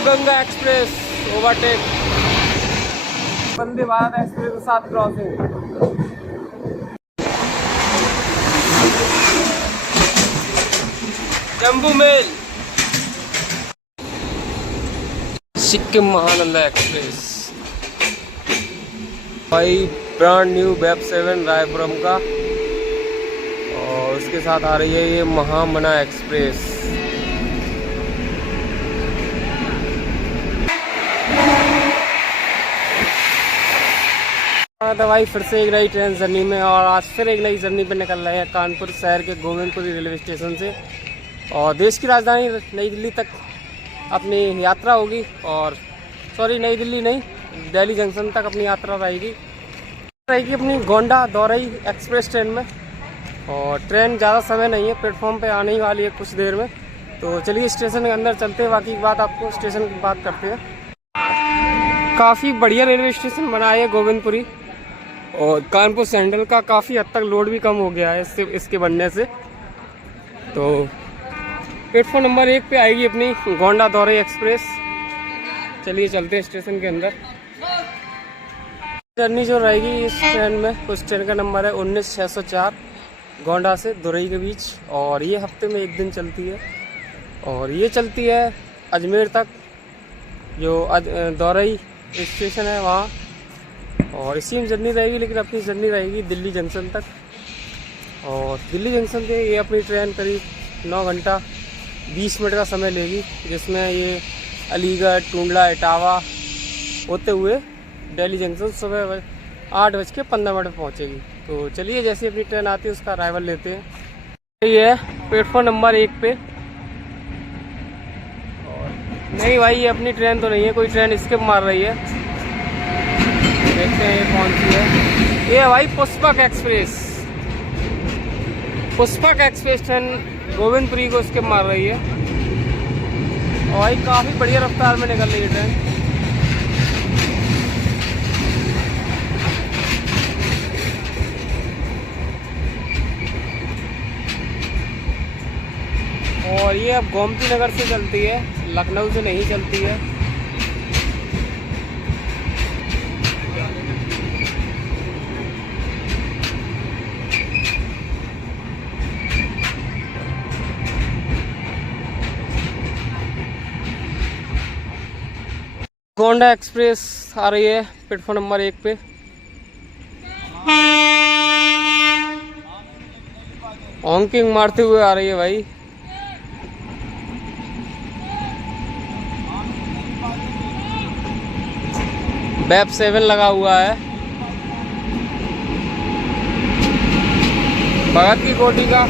Ganga express overtake, Vande Bharat express के साथ crossing. Jammu mail, Sikkim Mahananda express भाई, ब्रांड न्यू वेब 7 रायपुरम का, और उसके साथ आ रही है ये महामना एक्सप्रेस। तो भाई फिर से एक नई ट्रेन जर्नी में, और आज फिर एक नई जर्नी पे निकल रहे हैं कानपुर शहर के गोविंदपुरी रेलवे स्टेशन से, और देश की राजधानी नई दिल्ली तक अपनी यात्रा होगी। और सॉरी, नई दिल्ली नहीं, दिल्ली जंक्शन तक अपनी यात्रा रहेगी अपनी गोंडा दौरई एक्सप्रेस ट्रेन में। और ट्रेन ज़्यादा समय नहीं है, प्लेटफॉर्म पे आने ही वाली है कुछ देर में। तो चलिए स्टेशन के अंदर चलते हैं, बाकी की बात आपको स्टेशन की बात करते हैं। काफ़ी बढ़िया रेलवे स्टेशन बना है गोविंदपुरी, और कानपुर सेंट्रल का काफ़ी हद तक लोड भी कम हो गया है इसके बनने से। तो प्लेटफॉर्म नंबर 1 पे आएगी अपनी गोंडा दौरई एक्सप्रेस। चलिए चलते हैं स्टेशन के अंदर। जर्नी जो रहेगी इस ट्रेन में, उस ट्रेन का नंबर है 19604, गोंडा से दुरई के बीच, और ये हफ्ते में एक दिन चलती है। और ये चलती है अजमेर तक, जो दौरई स्टेशन है वहाँ, और इसी में जर्नी रहेगी। लेकिन अपनी जर्नी रहेगी दिल्ली जंक्शन तक, और दिल्ली जंक्शन से ये अपनी ट्रेन करीब 9 घंटा 20 मिनट का समय लेगी, जिसमें ये अलीगढ़, टूंडला, इटावा होते हुए दिल्ली जंक्शन सुबह 8:15 पहुँचेगी। तो चलिए जैसे अपनी ट्रेन आती है उसका अराइवल लेते हैं। ये है प्लेटफॉर्म नंबर 1 पे। और नहीं भाई, ये अपनी ट्रेन तो नहीं है, कोई ट्रेन स्किप मार रही है। देखते हैं ये कौन सी है। ये है भाई Pushpak express. Pushpak express train Govindpuri को स्किप मार रही है, और भाई काफ़ी बढ़िया रफ्तार में निकल रही है ट्रेन। और ये अब गोमती नगर से चलती है, लखनऊ से नहीं चलती है। गोंडा एक्सप्रेस आ रही है प्लेटफॉर्म नंबर 1 पे। हॉकिंग मारते हुए आ रही है भाई। वेब 7 लगा हुआ है, भगत की कोठी का,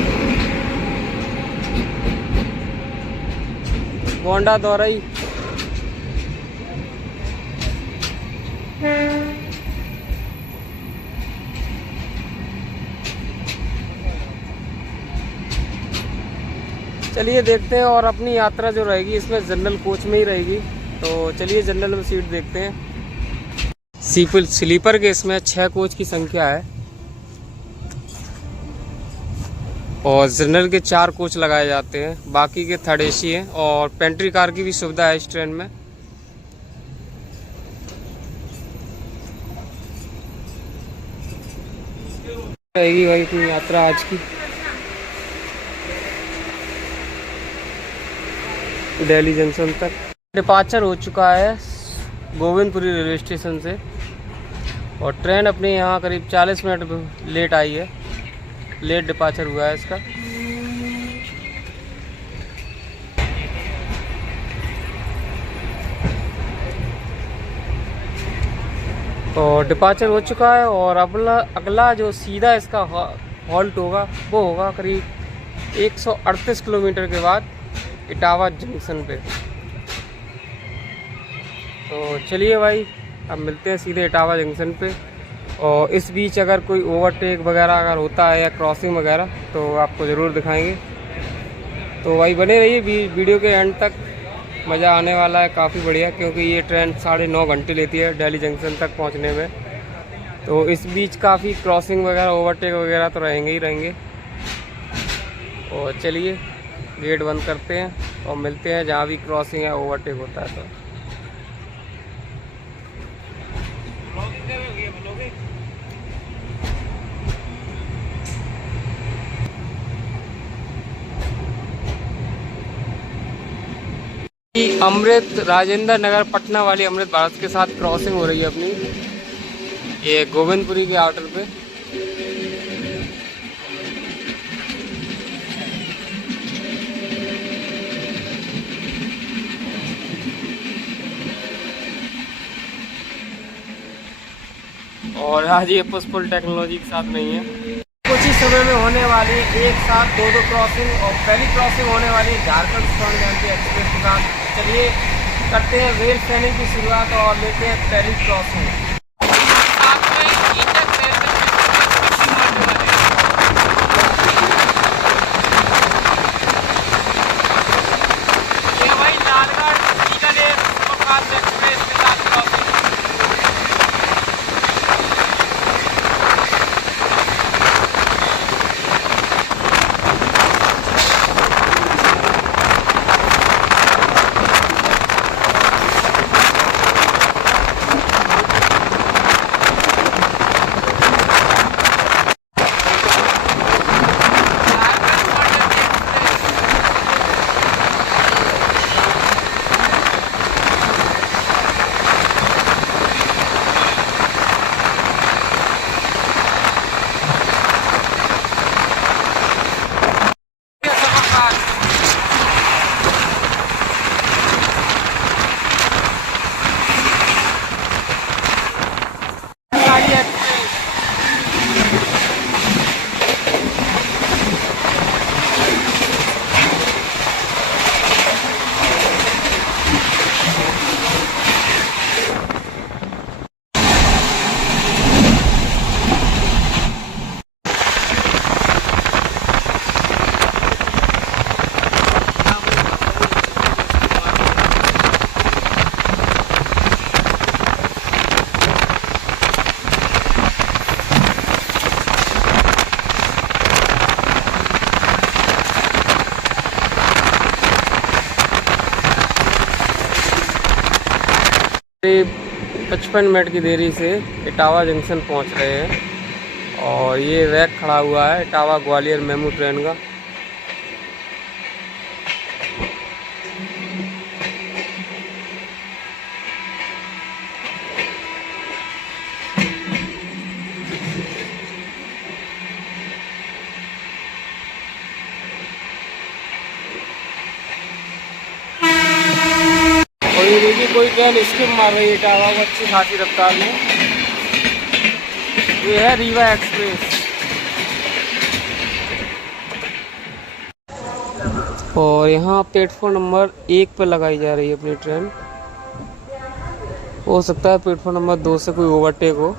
गोंडा दौरई। चलिए देखते हैं। और अपनी यात्रा जो रहेगी इसमें जनरल कोच में ही रहेगी, तो चलिए जनरल में सीट देखते हैं। स्लीपर के इसमें 6 कोच की संख्या है, और जनरल के 4 कोच लगाए जाते हैं, बाकी के थर्ड एसी हैं। और पेंट्री कार की भी सुविधा है इस ट्रेन में। रहेगी भाई अपनी यात्रा आज की दिल्ली जंक्शन तक। डिपार्चर हो चुका है गोविंदपुरी रेलवे स्टेशन से, और ट्रेन अपने यहाँ करीब 40 मिनट लेट आई है, लेट डिपार्चर हुआ है इसका। और डिपार्चर हो चुका है, और अगला जो सीधा इसका हॉल्ट होगा वो होगा करीब 138 किलोमीटर के बाद इटावा जंक्शन पे। तो चलिए भाई, अब मिलते हैं सीधे इटावा जंक्शन पे। और इस बीच अगर कोई ओवरटेक वगैरह अगर होता है या क्रॉसिंग वगैरह तो आपको ज़रूर दिखाएंगे। तो भाई बने रहिए वीडियो के एंड तक, मज़ा आने वाला है काफ़ी बढ़िया, क्योंकि ये ट्रेन 9.5 घंटे लेती है दिल्ली जंक्शन तक पहुंचने में। तो इस बीच काफ़ी क्रॉसिंग वगैरह ओवरटेक वगैरह तो रहेंगे ही रहेंगे। और चलिए गेट बंद करते हैं और मिलते हैं जहाँ भी क्रॉसिंग है ओवरटेक होता है। तो अमृत राजेंद्र नगर पटना वाली अमृत भारत के साथ क्रॉसिंग हो रही है अपनी, ये गोविंदपुरी के आउटर पे। और आज ये पुष्पल टेक्नोलॉजी के साथ नहीं है। कुछ ही समय में होने वाली एक साथ दो क्रॉसिंग, और पहली क्रॉसिंग होने वाली झारखंड स्वर्ण जयंती एक्सप्रेस के साथ। चलिए करते हैं रेल ट्रेनिंग की शुरुआत और लेते हैं पहली क्रॉसिंग। करीब 55 मिनट की देरी से इटावा जंक्शन पहुंच रहे हैं और ये रैक खड़ा हुआ है इटावा ग्वालियर मेमू ट्रेन का। कोई ट्रेन स्किप मार रही है इटावा को अच्छी खासी रफ्तार में। ये है रीवा एक्सप्रेस और यहाँ प्लेटफॉर्म नंबर 1 पर लगाई जा रही है अपनी ट्रेन। हो सकता है प्लेटफॉर्म नंबर 2 से कोई ओवरटेक हो।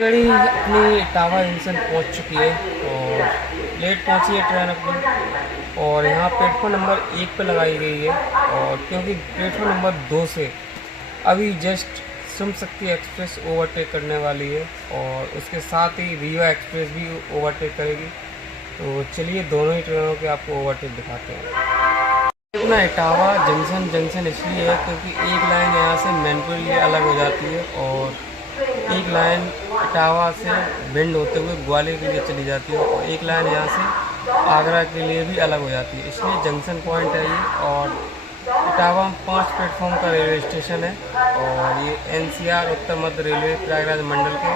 गाड़ी अपनी इटावा जंक्शन पहुंच चुकी है और लेट पहुंची है ट्रेन अपनी, और यहाँ प्लेटफॉर्म नंबर 1 पे लगाई गई है। और क्योंकि प्लेटफॉर्म नंबर 2 से अभी just Shram Shakti express overtake करने वाली है और उसके साथ ही रीवा एक्सप्रेस भी ओवरटेक करेगी। तो चलिए दोनों ही ट्रेनों के आपको ओवरटेक दिखाते हैं। अपना इटावा जंक्शन इसलिए है क्योंकि एक लाइन यहाँ से मैनपुर के लिए अलग हो जाती है और एक लाइन इटावा से भिंड होते हुए ग्वालियर के लिए चली जाती है और एक लाइन यहाँ से आगरा के लिए भी अलग हो जाती है। इसलिए जंक्शन पॉइंट है ये। और इटावा 5 प्लेटफॉर्म का रेलवे स्टेशन है और ये NCR उत्तर मध्य रेलवे प्रयागराज मंडल के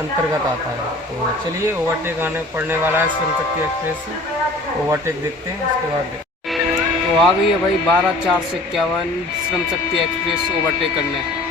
अंतर्गत आता है। तो चलिए ओवरटेक आने पड़ने वाला है श्रम शक्ति एक्सप्रेस से, ओवरटेक देखते हैं उसके बाद। तो आ गई है भाई 12/451 श्रम शक्ति एक्सप्रेस ओवरटेक करने।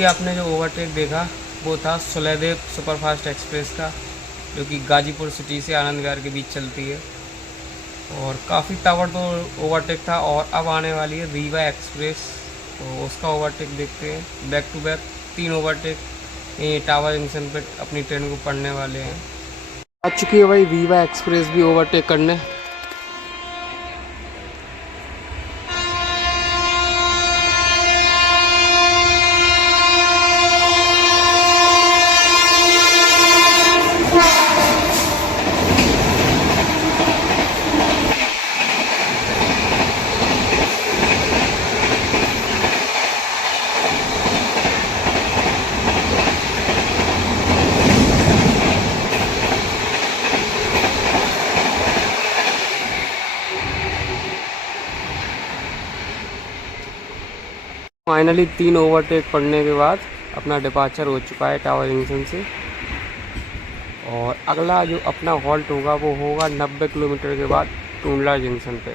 अभी आपने जो ओवरटेक देखा वो था सुलेदेव सुपरफास्ट एक्सप्रेस का, जो कि गाजीपुर सिटी से आनंद विहार के बीच चलती है। और काफ़ी ताबड़तोड़ ओवरटेक था। और अब आने वाली है रीवा एक्सप्रेस, तो उसका ओवरटेक देखते हैं। Back to back 3 overtake tower junction पर अपनी ट्रेन को पढ़ने वाले हैं। आ चुकी है भाई रीवा एक्सप्रेस भी ओवरटेक करने। फाइनली 3 ओवरटेक पड़ने के बाद अपना डिपार्चर हो चुका है टावर जंक्शन से। और अगला जो अपना हॉल्ट होगा वो होगा 90 किलोमीटर के बाद टूंडला जंक्शन पे।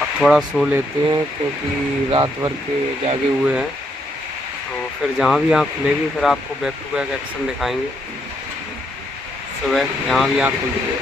अब थोड़ा सो लेते हैं क्योंकि रात भर के जागे हुए हैं। तो फिर जहाँ भी आँख खुलेगी फिर आपको बैक टू बैक एक्शन दिखाएंगे। सुबह यहाँ भी आँख खुलती है।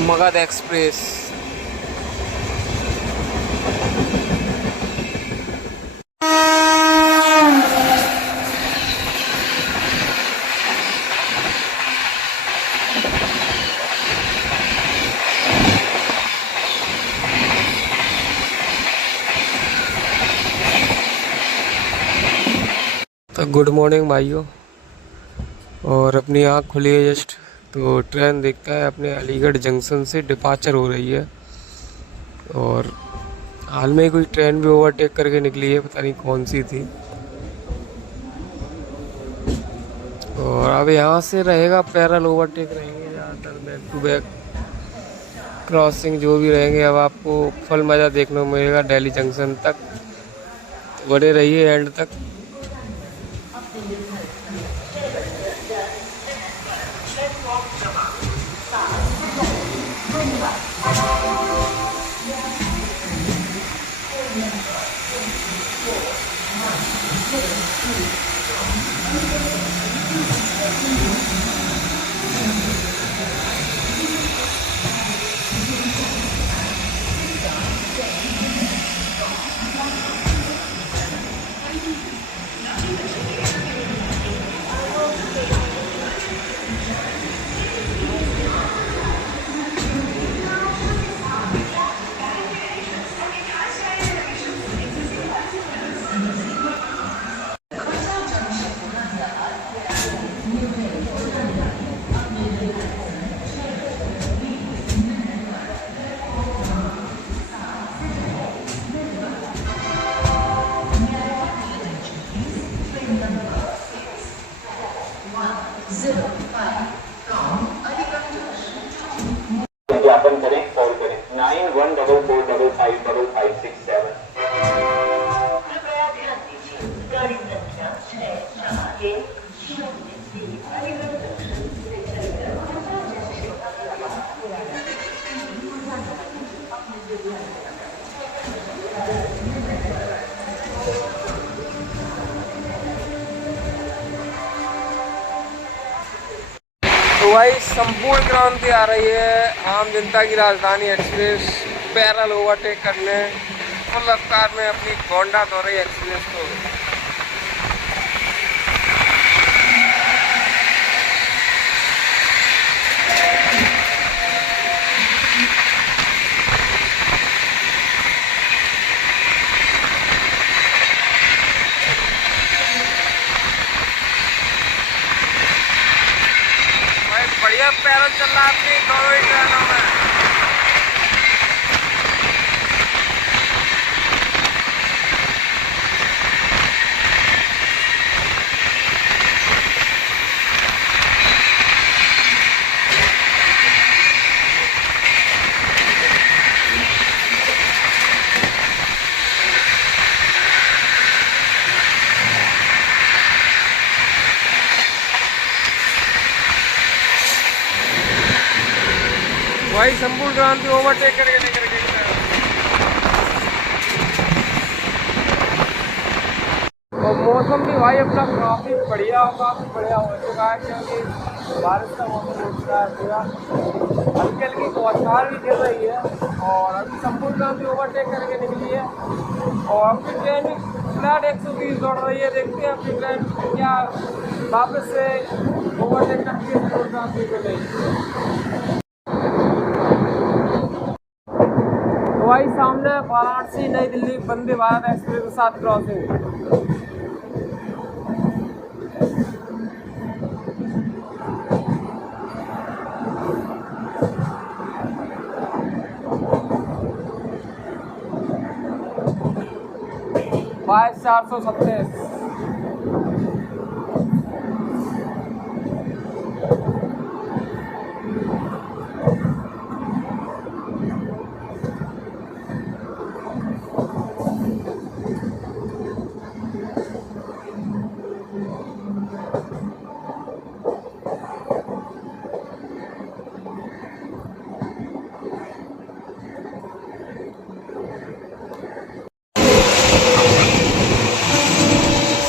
मगध एक्सप्रेस। तो गुड मॉर्निंग भाइयों। और अपनी आँख खुली है जस्ट, तो ट्रेन देखता है अपने अलीगढ़ जंक्शन से डिपार्चर हो रही है। और हाल में कोई ट्रेन भी ओवरटेक करके निकली है, पता नहीं कौन सी थी। और अब यहाँ से रहेगा पैरेलल ओवरटेक रहेंगे ज़्यादातर, बैक टू बैक क्रॉसिंग जो भी रहेंगे। अब आपको फुल मज़ा देखने को मिलेगा दिल्ली जंक्शन तक। बने रहिए एंड तक। विज्ञापन करें, कॉल करें 9144555567। कृपया ध्यान दीजिए, गाड़ी संख्या 6 अलीगढ़ जंक्शन से चल तो भाई संपूर्ण क्रांति आ रही है आम जनता की राजधानी एक्सप्रेस पैरल ओवरटेक करने फुल रफ्तार में अपनी गोंडा दौरई एक्सप्रेस को। भाई बढ़िया पैरल चल रहा है अपनी दोनों ही ट्रेनों में। भाई संपूर्ण क्रांति ओवरटेक करके निकल गई। और मौसम भी भाई अपना काफ़ी बढ़िया हो चुका है क्योंकि बारिश का मौसम हो चुका है पूरा। हल्की हल्की बौछार भी गिर रही है और अभी संपूर्ण क्रांति ओवरटेक करके निकली है और अपनी ट्रेन फ्लैट 120 दौड़ रही है। देखते हैं अपनी ट्रेन क्या वापस से ओवरटेक करके संपूर्ण क्रांति को गई। भाई सामने वाराणसी नई दिल्ली वंदे भारत एक्सप्रेस के साथ क्रॉसिंग। बाईस 437।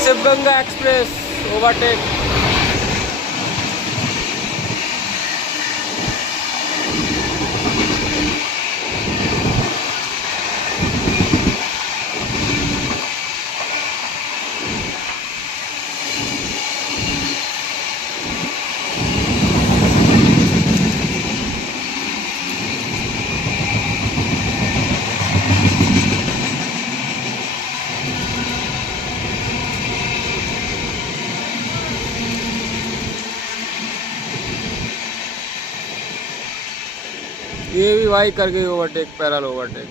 Shivganga express overtake. ये भी भाई कर गई ओवरटेक, पैरल ओवरटेक।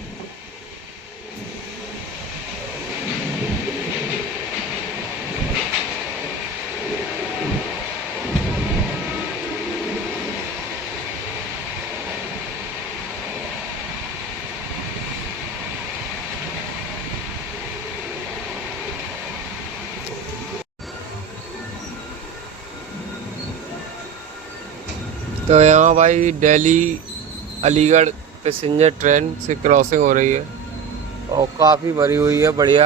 तो यहाँ भाई दिल्ली अलीगढ़ पैसेंजर ट्रेन से क्रॉसिंग हो रही है और काफ़ी भरी हुई है, बढ़िया।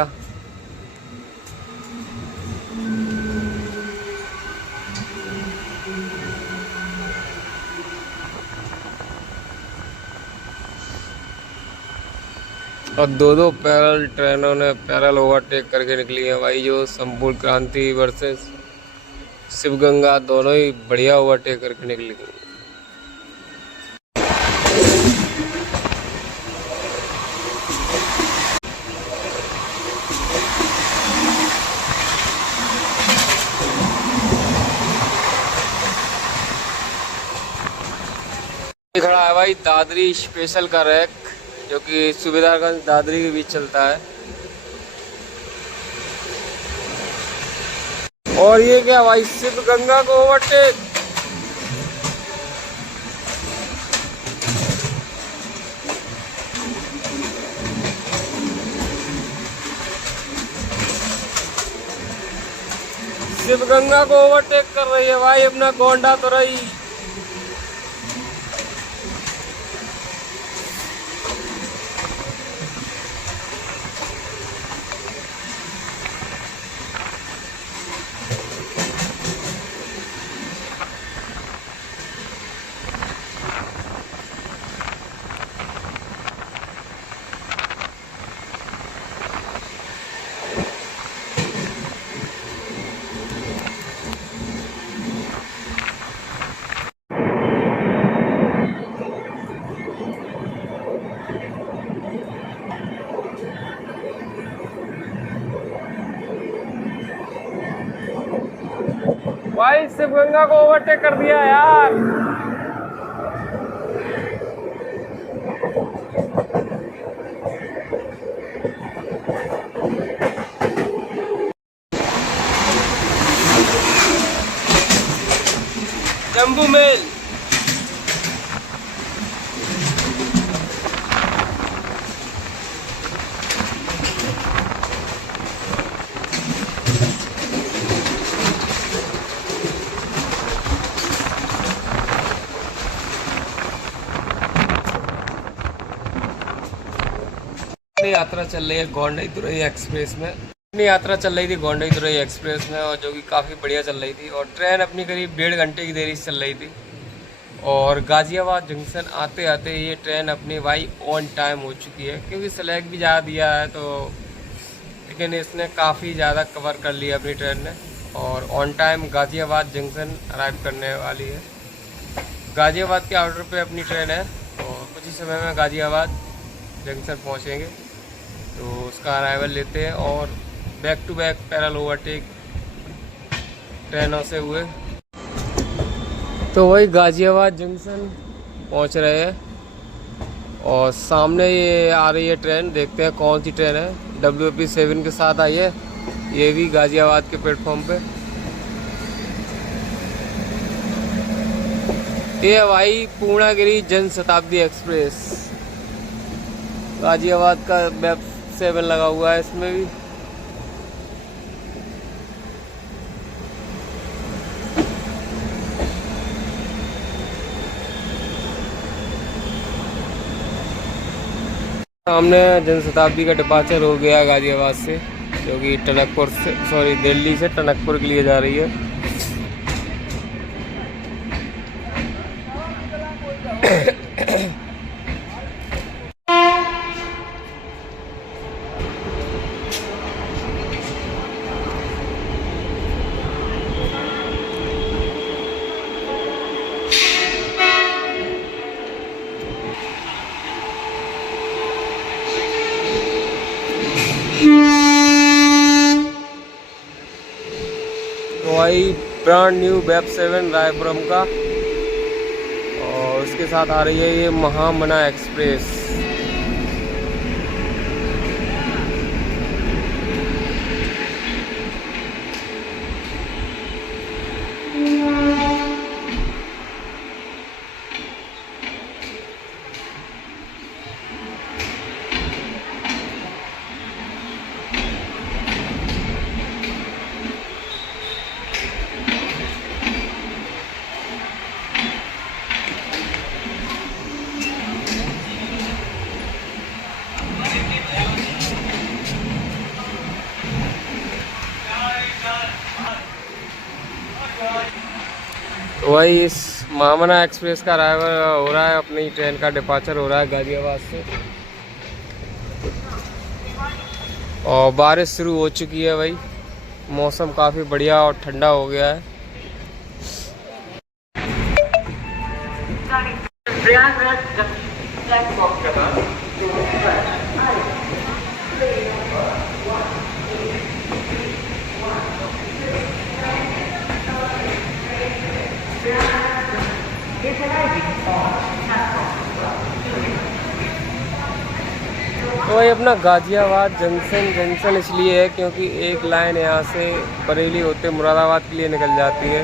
और दो पैरल ट्रेनों ने पैरल ओवरटेक करके निकली है भाई, जो संपूर्ण क्रांति वर्सेस शिवगंगा दोनों ही बढ़िया ओवरटेक करके निकली। खड़ा है भाई दादरी स्पेशल का रैक, जो कि सुबेदारगंज दादरी के बीच चलता है। और ये क्या भाई, शिवगंगा को ओवरटेक। शिवगंगा को ओवरटेक कर रही है भाई अपना गोंडा दौरई। भाई शिवगंगा को ओवरटेक कर दिया यार। जम्बू मेल यात्रा चल रही है गोंडई-दुरई एक्सप्रेस में। अपनी यात्रा चल रही थी गोंडई-दुरई एक्सप्रेस में, और जो कि काफ़ी बढ़िया चल रही थी, और ट्रेन अपनी करीब 1.5 घंटे की देरी से चल रही थी। और गाज़ियाबाद जंक्शन आते आते ये ट्रेन अपनी भाई ऑन टाइम हो चुकी है, क्योंकि स्लैग भी ज़्यादा दिया है तो, लेकिन इसने काफ़ी ज़्यादा कवर कर लिया अपनी ट्रेन ने, और on time Ghaziabad junction arrive करने वाली है। गाज़ियाबाद के आउटर पे अपनी ट्रेन है, और कुछ ही समय में गाज़ियाबाद जंक्शन पहुँचेंगे, तो उसका अराइवल लेते हैं और back to back parallel overtake ट्रेनों से हुए। तो वही गाज़ियाबाद जंक्शन पहुंच रहे हैं, और सामने ये आ रही है ट्रेन, देखते हैं कौन सी ट्रेन है। WP 7 के साथ आई है, ये भी गाज़ियाबाद के प्लेटफॉर्म पे। ये है भाई पूर्णागिरी जन शताब्दी एक्सप्रेस, गाज़ियाबाद का WP 7 लगा हुआ है इसमें भी। सामने जनशताब्दी का डिपार्चर हो गया गाज़ियाबाद से, जो कि टनकपुर से, सॉरी दिल्ली से टनकपुर के लिए जा रही है। वही ब्रांड न्यू WP 7 रायपुरम का, और उसके साथ आ रही है ये महामना एक्सप्रेस। वही इस महामना एक्सप्रेस का अराइवल हो रहा है, अपनी ट्रेन का डिपार्चर हो रहा है गाज़ियाबाद से, और बारिश शुरू हो चुकी है भाई। मौसम काफ़ी बढ़िया और ठंडा हो गया है। तो भाई अपना गाज़ियाबाद जंक्शन इसलिए है क्योंकि एक लाइन यहाँ से बरेली होते मुरादाबाद के लिए निकल जाती है,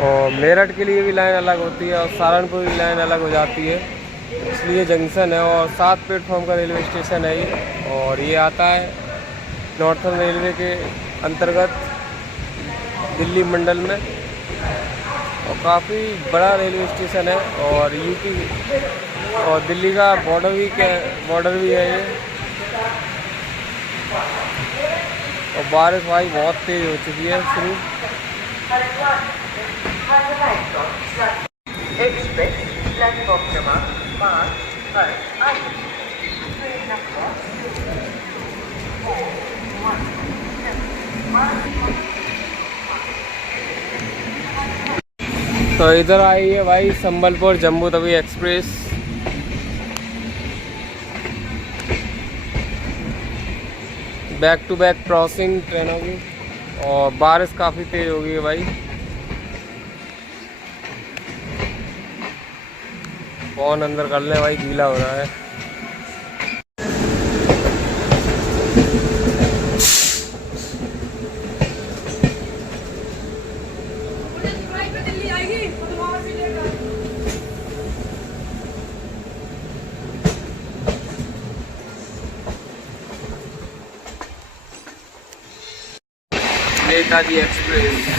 और मेरठ के लिए भी लाइन अलग होती है, और सहारनपुर की लाइन अलग हो जाती है, इसलिए जंक्शन है। और 7 प्लेटफॉर्म का रेलवे स्टेशन है ये, और ये आता है नॉर्थर्न रेलवे के अंतर्गत दिल्ली मंडल में, और काफ़ी बड़ा रेलवे स्टेशन है, और यूपी और दिल्ली का बॉर्डर भी है ये। और बारिश भाई बहुत तेज़ हो चुकी है शुरू। तो इधर आई है भाई Sambalpur Jammu Tawi express. Back to back crossing ट्रेनों की, और बारिश काफ़ी तेज़ हो गई है भाई। फोन अंदर कर ले भाई, गीला हो रहा है। Netaji express.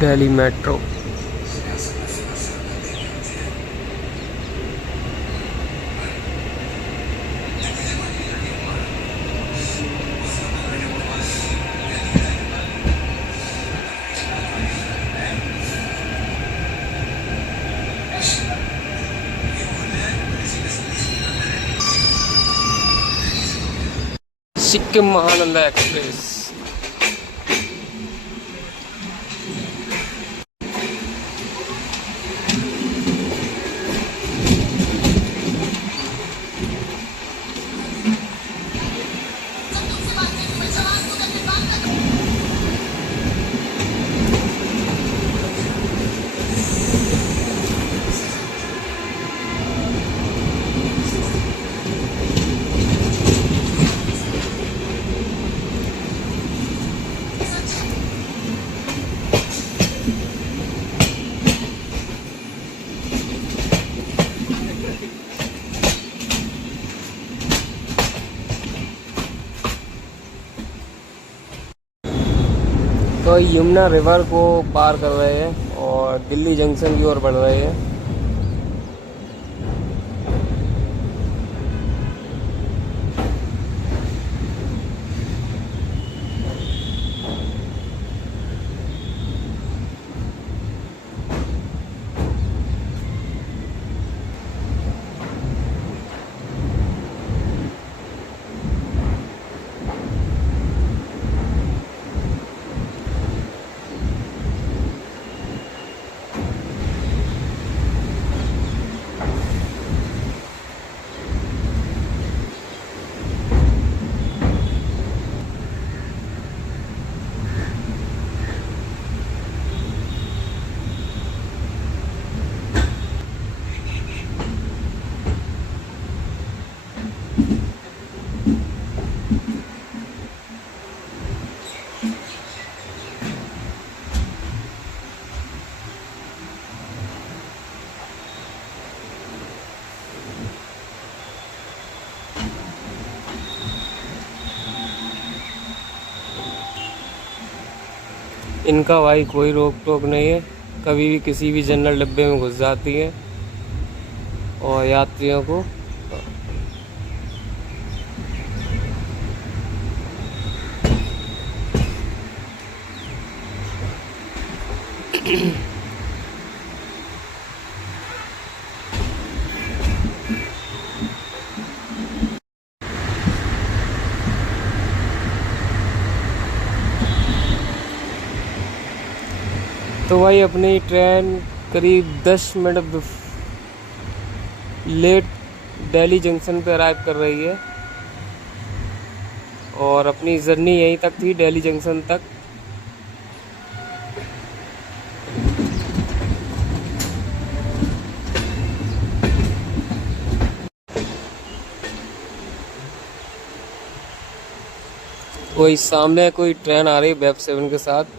Delhi metro. Sikkim Mahananda express. तो यमुना रिवर को पार कर रहे हैं और दिल्ली जंक्शन की ओर बढ़ रहे हैं। इनका भाई कोई रोक टोक नहीं है, कभी भी किसी भी जनरल डब्बे में घुस जाती है और यात्रियों को तो भाई अपनी ट्रेन करीब 10 मिनट लेट दिल्ली जंक्शन पे अराइव कर रही है और अपनी जर्नी यहीं तक थी, दिल्ली जंक्शन तक। कोई सामने कोई ट्रेन आ रही वेब 7 के साथ,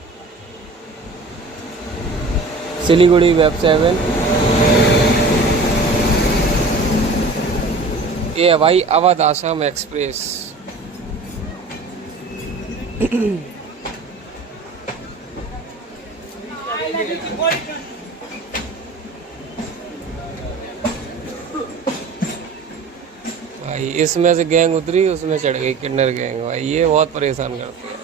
सिलीगुड़ी वेब 7। ये है भाई अवध आसाम एक्सप्रेस। भाई इसमें से गैंग उतरी, उसमें चढ़ गई किन्नर गैंग। भाई ये बहुत परेशान करती है।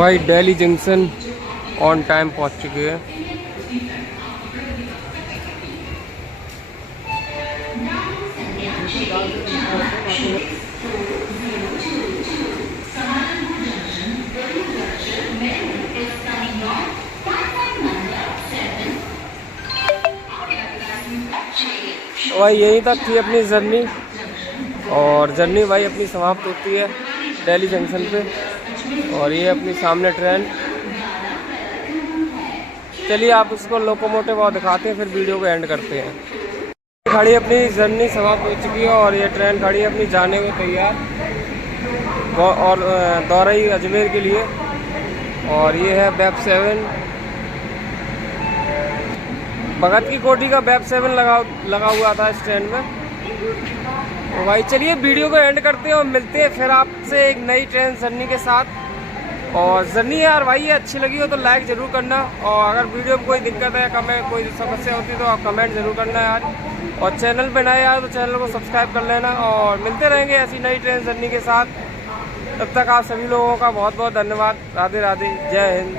भाई दिल्ली जंक्शन ऑन टाइम पहुंच चुके हैं। भाई यहीं तक थी अपनी जर्नी, और जर्नी भाई अपनी समाप्त होती है दिल्ली जंक्शन पे। और ये अपनी सामने ट्रेन, चलिए आप उसको लोकोमोटिव और दिखाते हैं, फिर वीडियो को एंड करते हैं। खड़ी अपनी जर्नी समाप्त हो चुकी है और ये ट्रेन खड़ी है अपनी जाने को तैयार, और दौराई अजमेर के लिए। और ये है बैप 7, भगत की कोठी का बैप 7 लगा हुआ था इस ट्रेन में। तो भाई चलिए वीडियो को एंड करते हैं और मिलते हैं फिर आपसे एक नई ट्रेन जर्नी के साथ। और जर्नी यार भाई ये अच्छी लगी हो तो लाइक ज़रूर करना, और अगर वीडियो में कोई दिक्कत है, कमेंट कोई समस्या होती है तो आप कमेंट ज़रूर करना यार। और चैनल पे नए आए तो चैनल को सब्सक्राइब कर लेना, और मिलते रहेंगे ऐसी नई ट्रेन जर्नी के साथ। तब तक आप सभी लोगों का बहुत बहुत धन्यवाद। राधे राधे, जय हिंद।